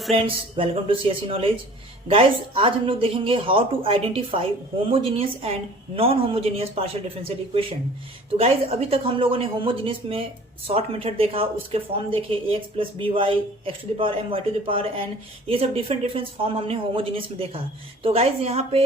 Friends, welcome to CSC knowledge. Guys, आज हम लोग देखेंगे how to identify homogeneous and non homogeneous partial differential equation. तो guys, अभी तक हम लोगों ने होमोजेनियस में शॉर्ट मेथड देखा, उसके फॉर्म देखे ax plus B Y, X to the power M Y to the power N, ये सब डिफरेंट डिफरेंट फॉर्म हमने होमोजेनियस में देखा। तो गाइस, यहाँ पे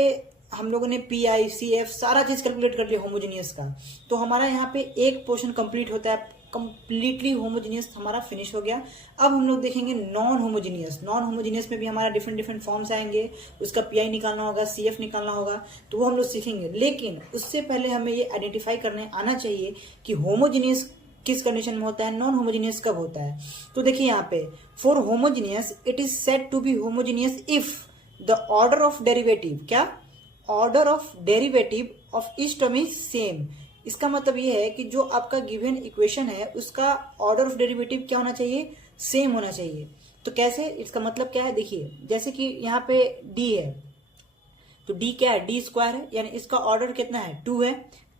हम लोगों ने पी आई सी एफ सारा चीज कैलकुलेट कर लिया होमोजेनियस का। तो हमारा यहाँ पे एक पोर्शन कंप्लीट होता है, कंप्लीटली होमोजेनियस हमारा फिनिश हो गया। अब हम लोग देखेंगे नॉन होमोजेनियस। नॉन होमोजेनियस में भी हमारा डिफरेंट डिफरेंट फॉर्म्स आएंगे, उसका पीआई निकालना होगा, सीएफ निकालना होगा, तो वो हम लोग सीखेंगे। लेकिन उससे पहले हमें ये आइडेंटिफाई करने आना चाहिए कि होमोजेनियस किस कंडीशन में होता है, नॉन होमोजेनियस कब होता है। तो देखिए यहाँ पे, for homogeneous it is said to be homogeneous if the order of derivative, क्या order of derivative of each term is same. इसका मतलब ये है कि जो आपका गिवन इक्वेशन है उसका ऑर्डर ऑफ डेरिवेटिव क्या होना चाहिए, सेम होना चाहिए। तो कैसे, इसका मतलब क्या है, देखिए जैसे कि यहाँ पे d है, तो d क्या है, d स्क्वायर है, यानी इसका ऑर्डर कितना है, 2 है।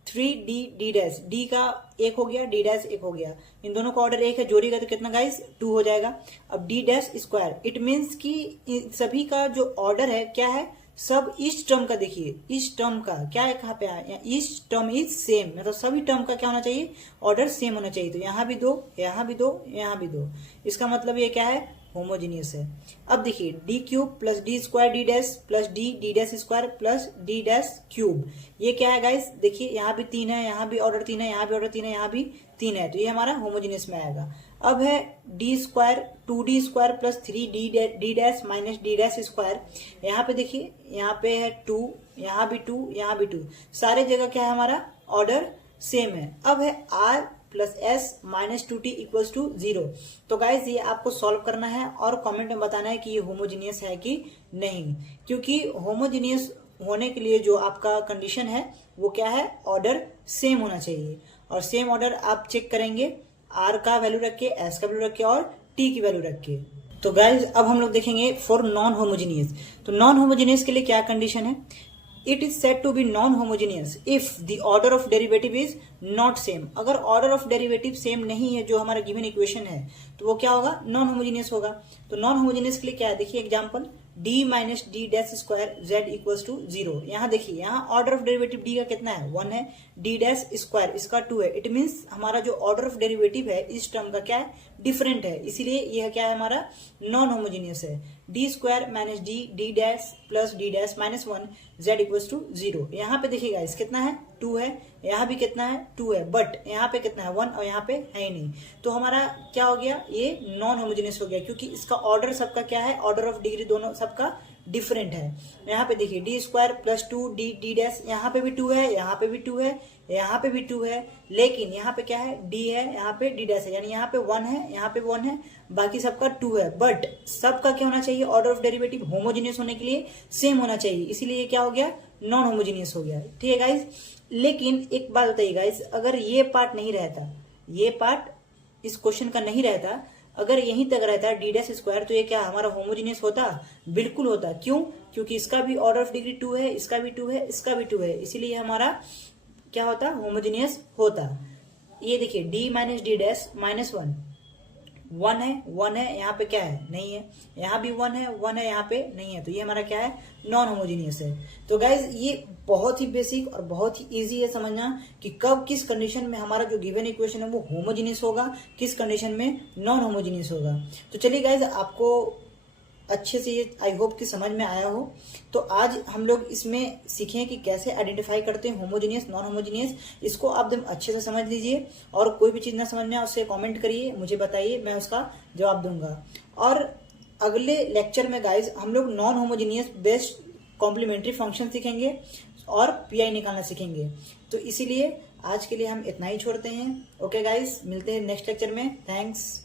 3d d डैश, d का 1 हो गया, d डैश 1 हो गया, इन दोनों का ऑर्डर 1 है, जोड़ेगा तो कितना गाइस, 2 हो जाएगा। अब d dash square, it means कि सभी का जो ऑर्डर है क्या है, सब ईच टर्म का, देखिए ईच टर्म का क्या है, कहाँ पे आया, ईच टर्म इज सेम, मतलब सभी टर्म का क्या होना चाहिए, ऑर्डर सेम होना चाहिए। तो यहाँ भी 2, यहाँ भी 2, यहाँ भी 2, इसका मतलब ये क्या है, होमोजीनियस है। अब देखिए D cube plus D square D dash plus D dash square plus D dash cube, ये क्या है गाइस, देखिए यहाँ भी 3 है, यहाँ भी ऑर्डर 3 है, यहाँ भी ऑर्डर 3 है, यहाँ भी 3 है, तो ये हमारा होमोजीनियस में आएगा। अब है D square 2d square plus 3d dash minus D dash square, यहाँ पे देखिए यहाँ पे है 2, यहाँ भी 2, यहाँ भी 2, सारे जगह क्या है, हमारा ऑर्डर सेम है। अब है r plus S minus 2t equals to 0। तो गाइज ये आपको सॉल्व करना है और कमेंट में बताना है कि ये होमोजीनियस है कि नहीं, क्योंकि होमोजीनियस होने के लिए जो आपका कंडीशन है वो क्या है, ऑर्डर सेम होना चाहिए। और सेम ऑर्डर आप चेक करेंगे, r का वैल्यू रख के, s का वैल्यू रख के और t की वैल्यू रख के। तो गाइज अब हम लोग देखेंगे फॉर नॉन होमोजीनियस। तो नॉन होमोजीनियस के लिए क्या कंडीशन है, it is said to be non homogeneous if the order of derivative is not same. अगर ऑर्डर ऑफ डेरिवेटिव सेम नहीं है जो हमारा गिवन इक्वेशन है, तो वो क्या होगा, नॉन होमोजीनियस होगा। तो नॉन होमोजीनियस के लिए क्या है, देखिए example, d minus D dash square z equals to 0। यहाँ देखिए, यहाँ ऑर्डर ऑफ डेरिवेटिव d का कितना है, 1 है, d डैश स्क्वायर इसका 2 है, इट मीन्स हमारा जो ऑर्डर ऑफ डेरिवेटिव है इस टर्म का क्या है, डिफरेंट है, इसीलिए यह क्या है, हमारा नॉन होमोजीनियस है। D square minus D dash plus D dash minus 1 z equals to 0। यहाँ पे देखिएगा इस कितना है, 2 है, यहाँ भी कितना है, 2 है, बट यहाँ पे कितना है, 1, और यहाँ पे है ही नहीं। तो हमारा क्या हो गया, ये नॉन होमोजेनियस हो गया, क्योंकि इसका ऑर्डर सबका क्या है, ऑर्डर ऑफ डिग्री दोनों सबका डिफरेंट है। यहाँ पे देखिए D square plus 2 D dash, यहाँ पे भी 2 है, यहाँ पे भी 2 है, यहाँ पे भी 2 है, लेकिन यहाँ पे क्या है, d है, यहाँ पे d डैश है, यानी यहाँ पे 1 है, यहाँ पे 1 है, बाकी सबका 2 है, बट सबका क्या होना चाहिए, ऑर्डर ऑफ डेरिवेटिव होमोजीनियस होने के लिए सेम होना चाहिए, इसीलिए क्या हो गया, नॉन होमोजीनियस हो गया। ठीक है गाइज, लेकिन एक बात बताइए गाइज, अगर ये पार्ट नहीं रहता, ये पार्ट इस क्वेश्चन का नहीं रहता, अगर यहीं तक रहता है डी डैश स्क्वायर, तो ये क्या हमारा होमोजीनियस होता, बिल्कुल होता। क्यों, क्योंकि इसका भी ऑर्डर ऑफ डिग्री 2 है, इसका भी 2 है, इसका भी 2 है, इसीलिए हमारा क्या होता, होमोजीनियस होता। ये देखिए D minus D dash minus 1, 1 है, 1 है, यहाँ पे क्या है, नहीं है, यहाँ भी 1 है, 1 है, यहाँ पे नहीं है, तो ये हमारा क्या है, नॉन होमोजीनियस है। तो गाइज ये बहुत ही बेसिक और बहुत ही इजी है समझना कि कब किस कंडीशन में हमारा जो गिवन इक्वेशन है वो होमोजीनियस होगा, किस कंडीशन में नॉन होमोजीनियस होगा। तो चलिए गाइज, आपको अच्छे से ये आई होप कि समझ में आया हो। तो आज हम लोग इसमें सीखें कि कैसे आइडेंटिफाई करते हैं होमोजीनियस नॉन होमोजीनियस, इसको आप एकदम अच्छे से समझ लीजिए, और कोई भी चीज़ ना समझ में आए उससे कमेंट करिए, मुझे बताइए, मैं उसका जवाब दूंगा। और अगले लेक्चर में गाइज हम लोग non homogeneous based complementary function सीखेंगे और पीआई निकालना सीखेंगे। तो इसीलिए आज के लिए हम इतना ही छोड़ते हैं। ओके गाइज, मिलते हैं नेक्स्ट लेक्चर में, थैंक्स।